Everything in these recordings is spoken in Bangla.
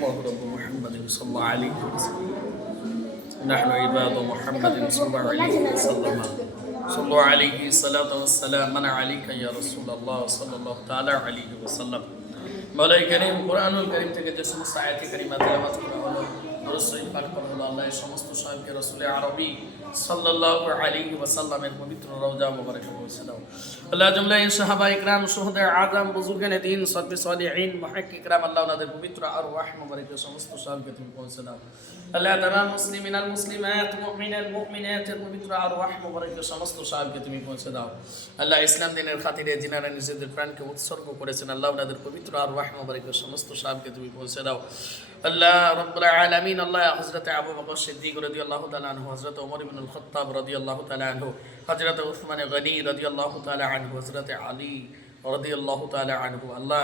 الله رب محمد صلى الله عليه وسلم نحن عباد محمد صلى الله عليه وسلم صلوا عليه الصلاة والسلام من عليك يا رسول الله صلى الله تعالى عليه وسلم মওলাই কারীম কুরআনুল কারীম থেকে যে সমস্ত আয়াত কারীমা তেলাওয়াত করা হলো দরুদ শরীফ পাঠ করা হলো আল্লাহ এই সমস্ত সাহেবকে রাসূল আরবি সাল্লাল্লাহু আলাইহি ওয়াসাল্লামের পবিত্র রওজা মুবারকে পৌঁছে দাও আল্লাহ জুমলা সাহাবা ইকরাম শুহাদা আযম বুজুর্গানে দ্বীন সাদবি সালিহিন মুহাক্কিক ইকরাম আল্লাহ ওনাদের পবিত্র আরওয়াহ মুবারকে সমস্ত সাহেবকে তুমি পৌঁছে দাও আল্লাহ তাআলা মুসলিমিন আল মুসলিমাত মুমিনাল মুমিনাতের পবিত্র আরওয়াহ মুবারকে সমস্ত সাহেবকে তুমি পৌঁছে দাও আল্লাহ ইসলাম দ্বীনের খাতিরে যিনারা নিজেদের প্রাণকে উৎসর্গ করেছেন আল্লাহ ওনাদের পবিত্র আরওয়াহ মুবারকে সমস্ত সাহেবকে তুমি পৌঁছে দাও আল্লাহ রাব্বুল আলামিন আল্লাহ হযরত আবু বকর সিদ্দিক রাদিয়াল্লাহু তাআলা আনহু হযরত ওমর ইবনে আল খাত্তাব রাদিয়াল্লাহু তাআলা আনহু হযরত উসমান গনি রাদিয়াল্লাহু তাআলা আনহু হযরত আলী রাদিয়াল্লাহু তাআলা আনহু আল্লাহ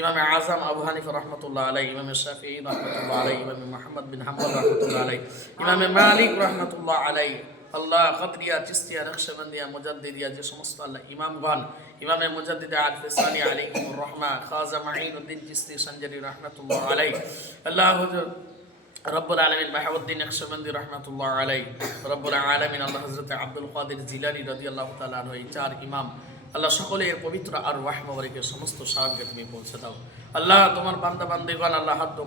ইমাম আযম আবু হানিফা রাহমাতুল্লাহ আলাইহি ইমাম শাফিঈ রাহমাতুল্লাহ আলাইহি ইমাম মুহাম্মদ বিন হাম্বল রাহমাতুল্লাহ আলাইহি ইমাম মালিক রাহমাতুল্লাহ আলাইহি আল্লাহ কদরিয়া চিশতিয়া নকশবন্দিয়া মুজাদ্দিদিয়া যে সমস্ত আল্লাহ ইমামগণ ইমাম মুজাদ্দিদ আরিফ সানি আলাইহিমুর রাহমা খাজা মাঈনুদ্দিন চিশতি সঞ্জরি রাহমাতুল্লাহ আলাইহি আল্লাহ রব্বুল আলামিন মাহমুদ্দিন নকশবন্দি রাহমাতুল্লাহ আলাইহি রব্বুল আলামিন আল্লাহ হযরত আব্দুল কাদের জিলানী রাদিয়াল্লাহু তাআলা আনহু এই চার ইমাম আল্লাহ সকলের পবিত্র আরওয়াহ মুবারকে সমস্ত সাহাবকে তুমি পৌঁছে দাও আল্লাহ তোমার বান্দা বান্দীগণ আল্লাহ হাত